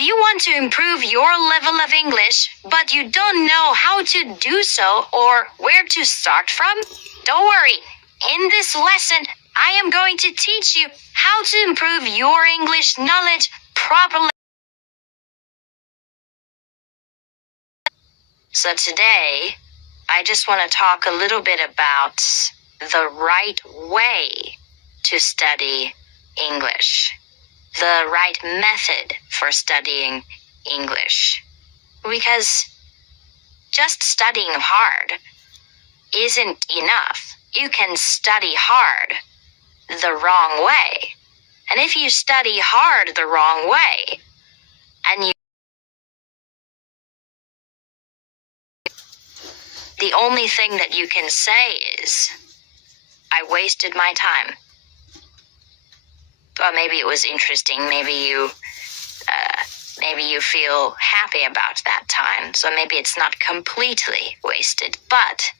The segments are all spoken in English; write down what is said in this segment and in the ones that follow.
Do you want to improve your level of English, but you don't know how to do so or where to start from? Don't worry. In this lesson, I am going to teach you how to improve your English knowledge properly. So today, I just want to talk a little bit about the right way to study English. The right method for studying English. Because just studying hard isn't enough. You can study hard the wrong way. And if you study hard the wrong way, and the only thing that you can say is, I wasted my time. Well, maybe it was interesting. Maybe you feel happy about that time. So maybe it's not completely wasted. But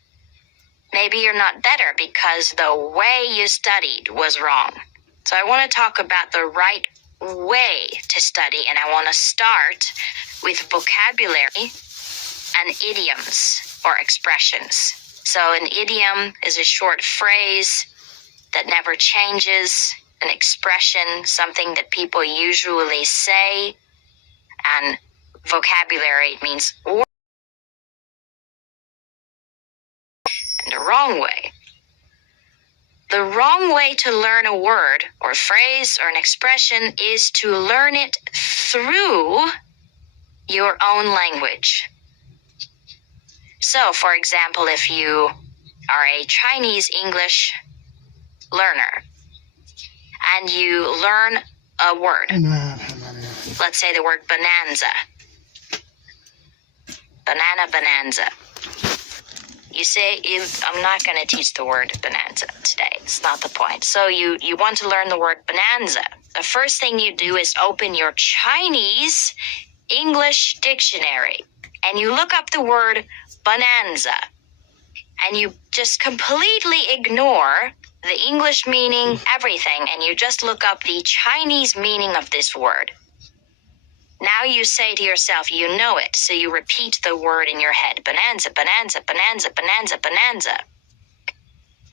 maybe you're not better because the way you studied was wrong. So I want to talk about the right way to study. And I want to start with vocabulary and idioms or expressions. So an idiom is a short phrase that never changes. An expression, something that people usually say, and vocabulary means word. And the wrong way. The wrong way to learn a word or phrase or an expression is to learn it through your own language. So, for example, if you are a Chinese English learner, and you learn a word. Let's say the word bonanza. Banana bonanza. You say, I'm not going to teach the word bonanza today. It's not the point. So you want to learn the word bonanza. The first thing you do is open your Chinese English dictionary. And you look up the word bonanza. And you just completely ignore the English meaning, everything, and you just look up the Chinese meaning of this word. Now you say to yourself, you know it, so you repeat the word in your head. Bonanza, bonanza, bonanza, bonanza, bonanza.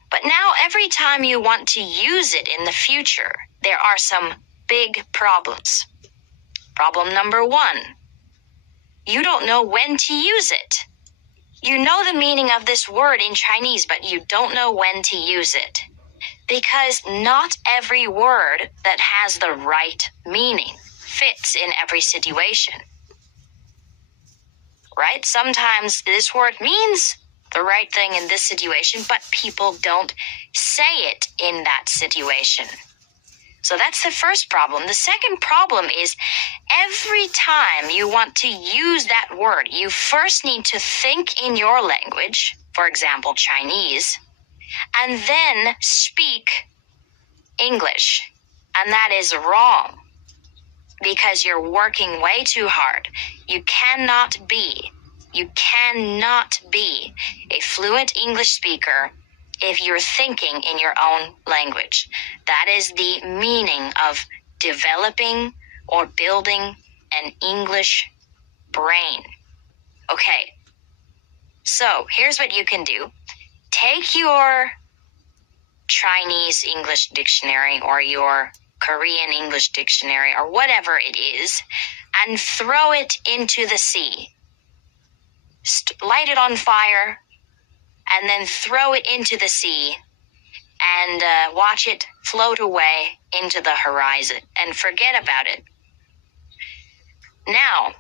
But now every time you want to use it in the future, there are some big problems. Problem number 1. You don't know when to use it. You know the meaning of this word in Chinese, but you don't know when to use it. Because not every word that has the right meaning fits in every situation. Right? Sometimes this word means the right thing in this situation, but people don't say it in that situation. So that's the first problem. The second problem is every time you want to use that word, you first need to think in your language, for example, Chinese, and then speak English. And that is wrong because you're working way too hard. You cannot be a fluent English speaker if you're thinking in your own language. That is the meaning of developing or building an English brain. Okay, so here's what you can do. Take your Chinese English dictionary or your Korean English dictionary or whatever it is and throw it into the sea. Light it on fire and then throw it into the sea and watch it float away into the horizon and forget about it. Now,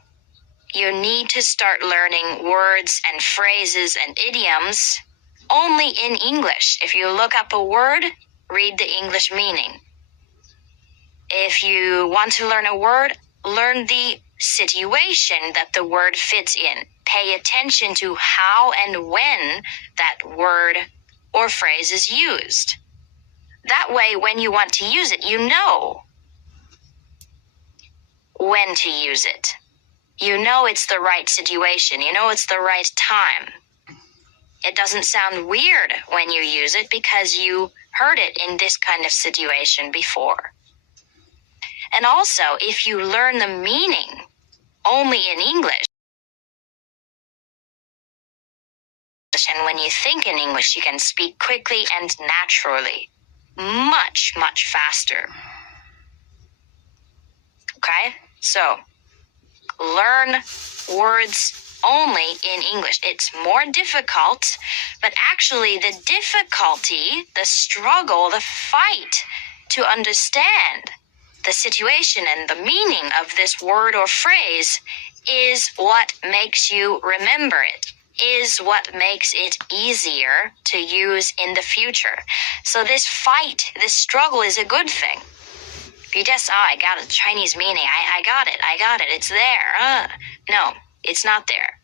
you need to start learning words and phrases and idioms only in English. If you look up a word, read the English meaning. If you want to learn a word, learn the situation that the word fits in. Pay attention to how and when that word or phrase is used. That way, when you want to use it, you know when to use it. You know it's the right situation. You know it's the right time. It doesn't sound weird when you use it because you heard it in this kind of situation before. And also, if you learn the meaning only in English. And when you think in English, you can speak quickly and naturally, much, much faster. Okay? So, learn words only in English. It's more difficult, but actually the difficulty, the struggle, the fight to understand the situation and the meaning of this word or phrase is what makes you remember it, is what makes it easier to use in the future. So this fight, this struggle is a good thing. If you just, I got a Chinese meaning, I got it, it's there. No, it's not there.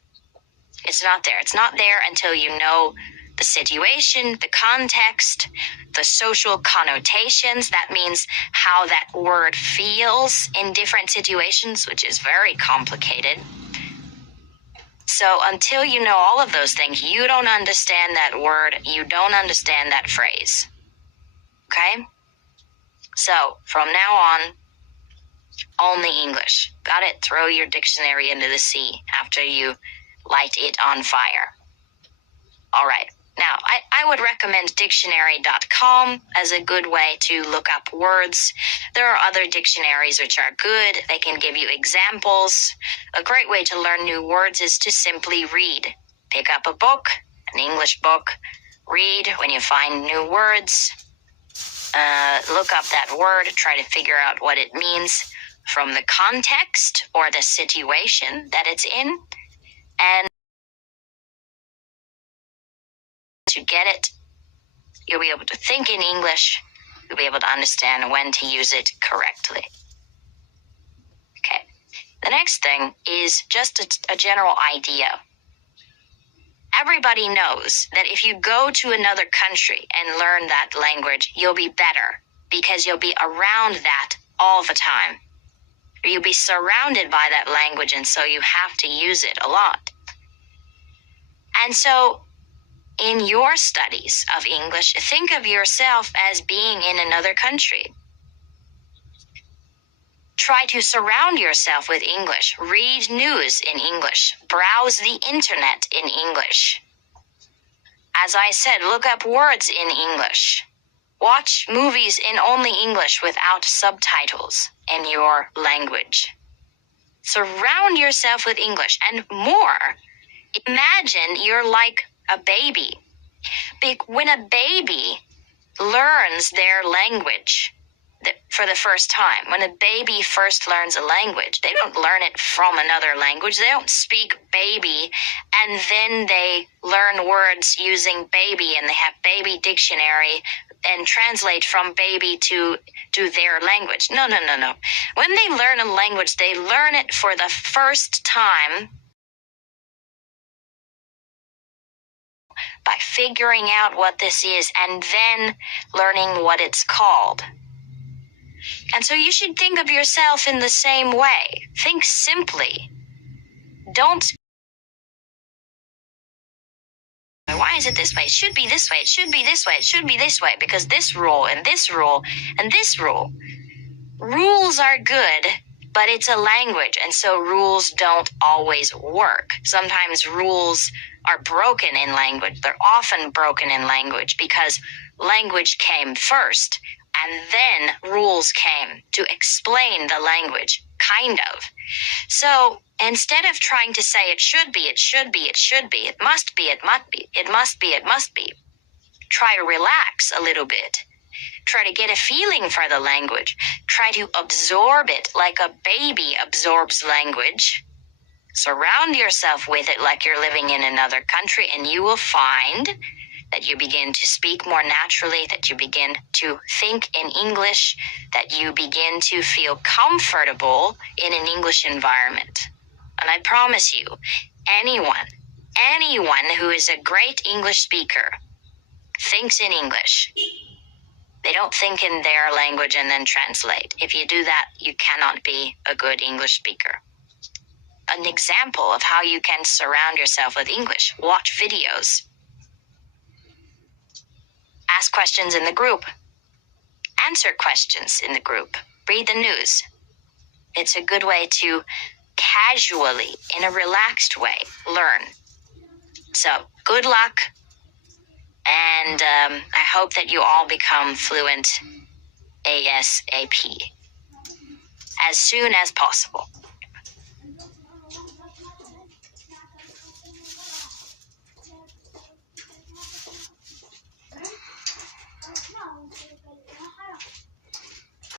It's not there. It's not there until you know the situation, the context, the social connotations. That means how that word feels in different situations, which is very complicated. So until you know all of those things, you don't understand that word, you don't understand that phrase. Okay? So from now on, only English. Got it? Throw your dictionary into the sea after you light it on fire. All right. Now, I would recommend dictionary.com as a good way to look up words. There are other dictionaries which are good. They can give you examples. A great way to learn new words is to simply read. Pick up a book, an English book, read when you find new words. Look up that word, try to figure out what it means from the context or the situation that it's in. And to get it, you'll be able to think in English. You'll be able to understand when to use it correctly. Okay. The next thing is just a general idea. Everybody knows that if you go to another country and learn that language, you'll be better because you'll be around that all the time. Or you'll be surrounded by that language, and so you have to use it a lot. And so in your studies of English, think of yourself as being in another country. Try to surround yourself with English. Read news in English. Browse the internet in English. As I said, look up words in English. Watch movies in only English without subtitles in your language. Surround yourself with English and more. Imagine you're like a baby. When a baby learns their language for the first time, when a baby first learns a language, they don't learn it from another language. They don't speak baby and then they learn words using baby and they have baby dictionary and translate from baby to their language. No. When they learn a language, they learn it for the first time by figuring out what this is and then learning what it's called. And so you should think of yourself in the same way. Think simply. Don't, why is it this way? It should be this way. It should be this way. It should be this way because this rule and this rule and this rule. Rules are good, but it's a language, and so rules don't always work. Sometimes rules are broken in language. They're often broken in language because language came first, and then rules came to explain the language, kind of. So instead of trying to say it should be, it should be, it should be, it must be, it must be, it must be, it must be, try to relax a little bit. Try to get a feeling for the language. Try to absorb it like a baby absorbs language. Surround yourself with it like you're living in another country, and you will find that you begin to speak more naturally, that you begin to think in English, that you begin to feel comfortable in an English environment. And I promise you, anyone who is a great English speaker thinks in English. They don't think in their language and then translate. If you do that, you cannot be a good English speaker. An example of how you can surround yourself with English: watch videos. Ask questions in the group. Answer questions in the group. Read the news. It's a good way to casually, in a relaxed way, learn. So good luck, and I hope that you all become fluent ASAP, as soon as possible.